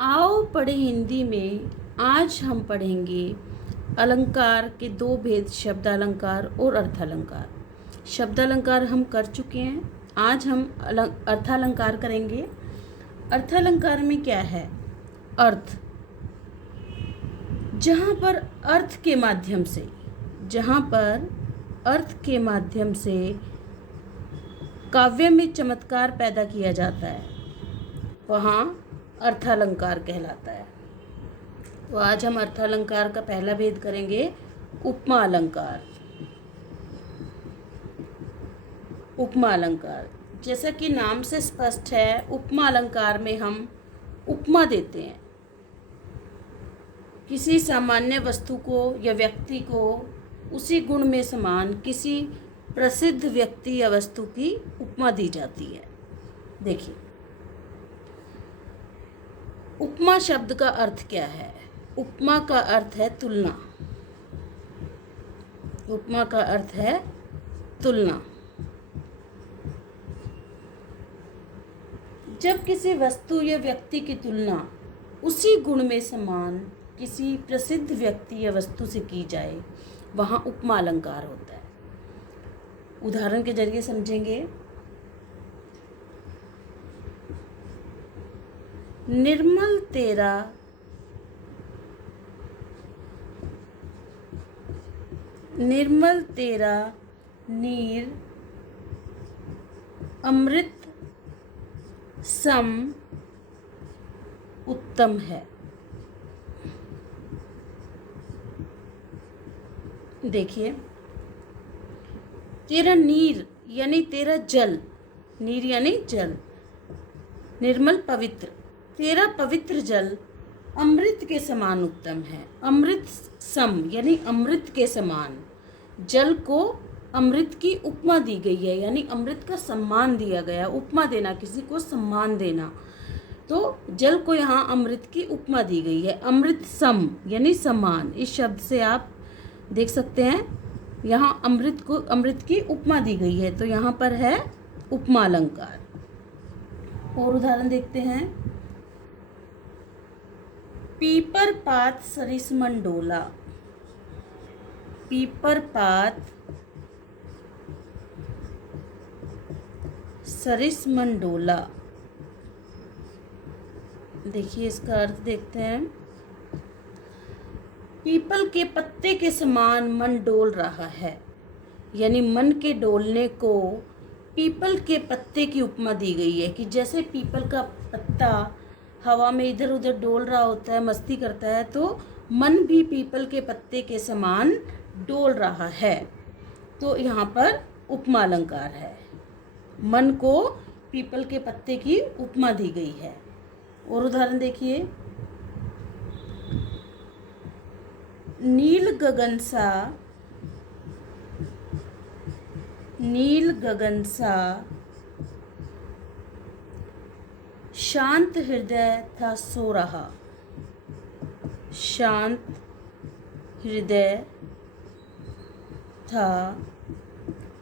आओ पढ़े हिंदी में। आज हम पढ़ेंगे अलंकार के दो भेद, शब्दालंकार और अर्थालंकार। शब्दालंकार हम कर चुके हैं, आज हम अर्थालंकार करेंगे। अर्थालंकार में क्या है? अर्थ। जहाँ पर अर्थ के माध्यम से काव्य में चमत्कार पैदा किया जाता है, वहाँ अर्थालंकार कहलाता है। तो आज हम अर्थालंकार का पहला भेद करेंगे, उपमा अलंकार। उपमा अलंकार, जैसा कि नाम से स्पष्ट है, उपमा अलंकार में हम उपमा देते हैं। किसी सामान्य वस्तु को या व्यक्ति को उसी गुण में समान किसी प्रसिद्ध व्यक्ति या वस्तु की उपमा दी जाती है। देखिए, उपमा शब्द का अर्थ क्या है? उपमा का अर्थ है तुलना। उपमा का अर्थ है तुलना। जब किसी वस्तु या व्यक्ति की तुलना उसी गुण में समान किसी प्रसिद्ध व्यक्ति या वस्तु से की जाए, वहाँ उपमा अलंकार होता है। उदाहरण के जरिए समझेंगे। निर्मल तेरा नीर अमृत सम उत्तम है। देखिए, तेरा नीर यानी तेरा जल, नीर यानी जल, निर्मल पवित्र, तेरा पवित्र जल अमृत के समान उत्तम है। अमृत सम यानी अमृत के समान, जल को अमृत की उपमा दी गई है, यानी अमृत का सम्मान दिया गया। उपमा देना, किसी को सम्मान देना, तो जल को यहाँ अमृत की उपमा दी गई है। अमृत सम यानी समान, इस शब्द से आप देख सकते हैं यहाँ अमृत को अमृत की उपमा दी गई है, तो यहाँ पर है उपमा अलंकार। और उदाहरण देखते हैं। पीपर पात सरिस मंडोला। पीपर पात सरिस मंडोला, देखिए इसका अर्थ देखते हैं। पीपल के पत्ते के समान मन डोल रहा है, यानी मन के डोलने को पीपल के पत्ते की उपमा दी गई है कि जैसे पीपल का पत्ता हवा में इधर उधर डोल रहा होता है, मस्ती करता है, तो मन भी पीपल के पत्ते के समान डोल रहा है। तो यहाँ पर उपमा अलंकार है, मन को पीपल के पत्ते की उपमा दी गई है। और उदाहरण देखिए। नील गगन सा शांत हृदय था सो रहा। शांत हृदय था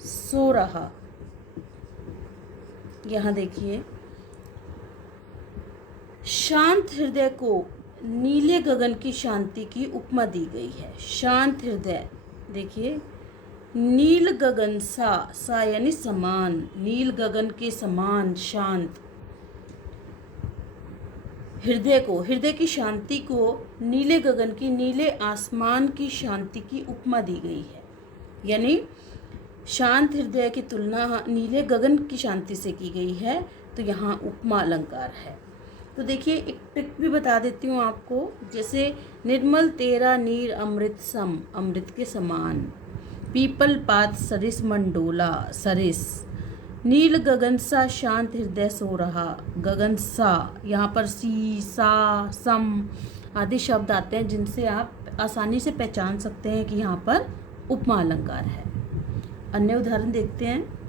सो रहा। यहाँ देखिए, शांत हृदय को नीले गगन की शांति की उपमा दी गई है। शांत हृदय, देखिए, नील गगन सा यानी समान, नील गगन के समान शांत हृदय की शांति को नीले गगन की, नीले आसमान की शांति की उपमा दी गई है। यानी शांत हृदय की तुलना नीले गगन की शांति से की गई है, तो यहाँ उपमा अलंकार है। तो देखिए, एक ट्रिक भी बता देती हूँ आपको। जैसे निर्मल तेरा नीर अमृत सम, अमृत के समान। पीपल पात सरिस मंडोला, सरिस। नील गगन सा शांत हृदय सो रहा, गगन सा, यहाँ पर सी, सा, सम आदि शब्द आते हैं जिनसे आप आसानी से पहचान सकते हैं कि यहाँ पर उपमा अलंकार है। अन्य उदाहरण देखते हैं।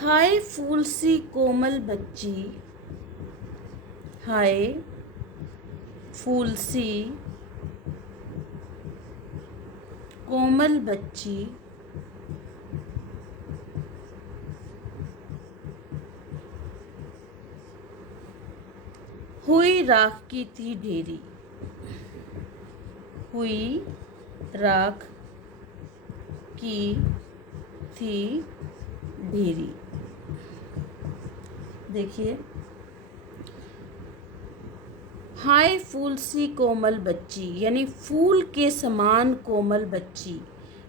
हाय फूल सी कोमल बच्ची, हाय फूल सी कोमल बच्ची हुई राख की थी ढेरी। हुई राख की थी ढेरी। देखिए, हाय फूल सी कोमल बच्ची, यानी फूल के समान कोमल बच्ची,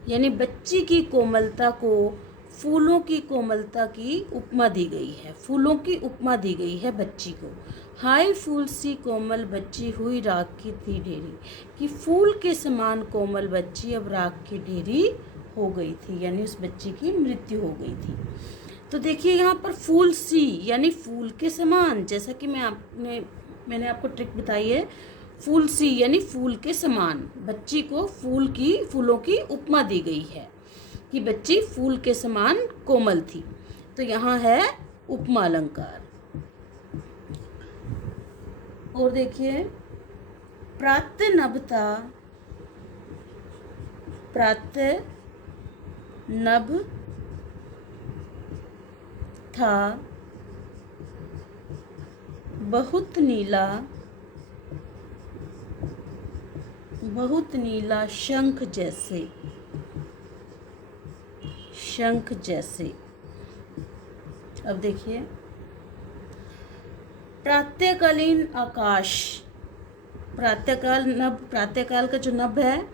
यानी बच्ची की कोमलता को फूलों की कोमलता की उपमा दी गई है। फूलों की उपमा दी गई है बच्ची को। हाय फूल सी कोमल बच्ची हुई राख की थी ढेरी, कि फूल के समान कोमल बच्ची अब राख की ढेरी हो गई थी, यानी उस बच्ची की मृत्यु हो गई थी। तो देखिए यहाँ पर फूल सी यानी फूल के समान, जैसा कि मैंने आपको ट्रिक बताई है। फूल सी यानी फूल के समान, बच्ची को फूलों की उपमा दी गई है कि बच्ची फूल के समान कोमल थी। तो यहाँ है उपमा अलंकार। और देखिए, प्रातः नभ था बहुत नीला शंख जैसे। अब देखिए, प्रातःकालीन आकाश, प्रातःकाल का जो नभ है,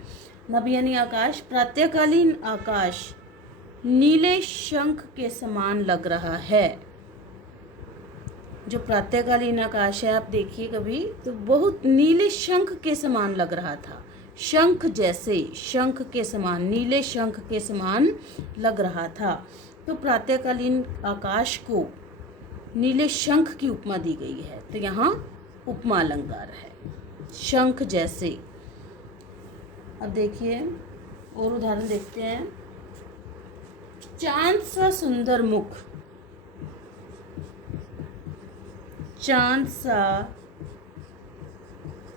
नभ यानी आकाश, प्रातःकालीन आकाश नीले शंख के समान लग रहा है। जो प्रातःकालीन आकाश है, आप देखिए कभी तो बहुत नीले शंख के समान लग रहा था। शंख जैसे, शंख के समान, नीले शंख के समान लग रहा था। तो प्रातःकालीन आकाश को नीले शंख की उपमा दी गई है। तो यहाँ उपमा अलंकार है, शंख जैसे। अब देखिए और उदाहरण देखते हैं। चांद सा सुंदर मुख, चांद सा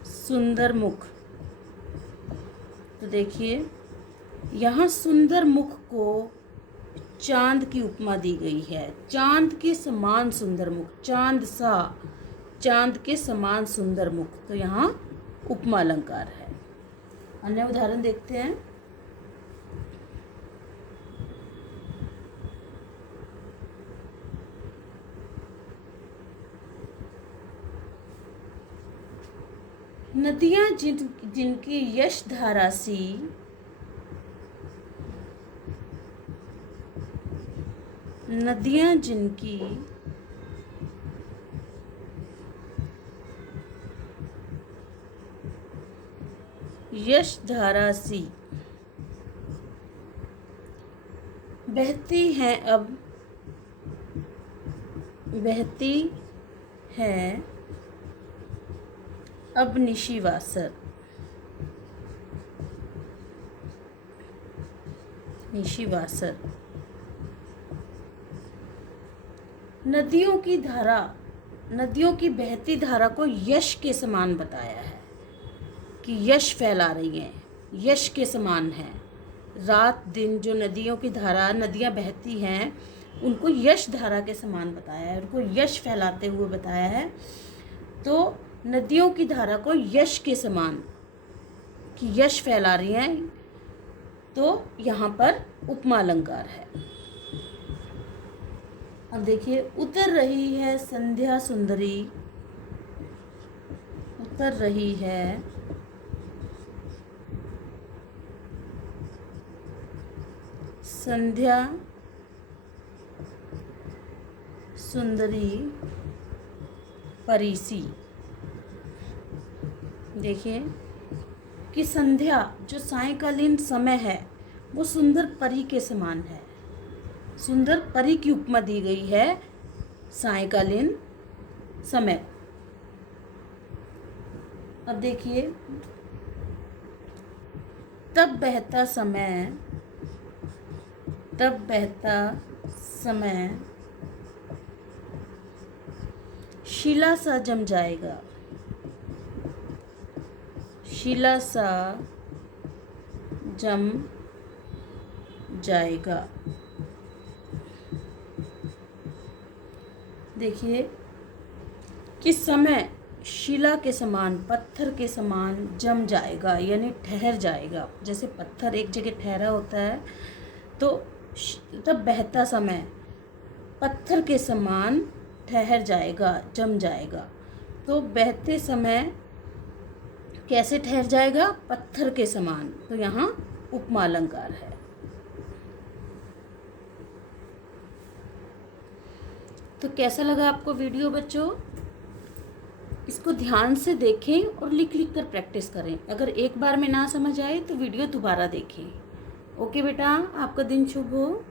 सुंदर मुख। तो देखिए यहाँ सुंदर मुख को चांद की उपमा दी गई है। चांद के समान सुंदर मुख, चांद के समान सुंदर मुख। तो यहाँ उपमा अलंकार है। अन्य उदाहरण देखते हैं। नदियां जिनकी यश धारा सी, नदियां जिनकी यश धारा सी बहती हैं अब निशिवासर। नदियों की बहती धारा को यश के समान बताया है कि यश फैला रही हैं, यश के समान है। रात दिन जो नदियां बहती हैं, उनको यश धारा के समान बताया है, उनको यश फैलाते हुए बताया है। तो नदियों की धारा को यश के समान, कि यश फैला रही हैं, तो यहाँ पर उपमा अलंकार है। अब देखिए, उतर रही है संध्या सुंदरी, उतर रही है संध्या सुंदरी परीसी। देखिए कि संध्या जो सायंकालीन समय है, वो सुंदर परी के समान है। सुंदर परी की उपमा दी गई है सायंकालीन समय। अब देखिए, तब बहता समय शिला सा जम जाएगा, शिला सा जम जाएगा। देखिए कि समय शिला के समान, पत्थर के समान जम जाएगा, यानी ठहर जाएगा। जैसे पत्थर एक जगह ठहरा होता है तो तब बहता समय पत्थर के समान ठहर जाएगा, जम जाएगा। तो बहते समय कैसे ठहर जाएगा? पत्थर के समान। तो यहाँ उपमा अलंकार है। तो कैसा लगा आपको वीडियो बच्चों? इसको ध्यान से देखें और लिख लिख कर प्रैक्टिस करें। अगर एक बार में ना समझ आए तो वीडियो दोबारा देखें। ओके बेटा, आपका दिन शुभ हो।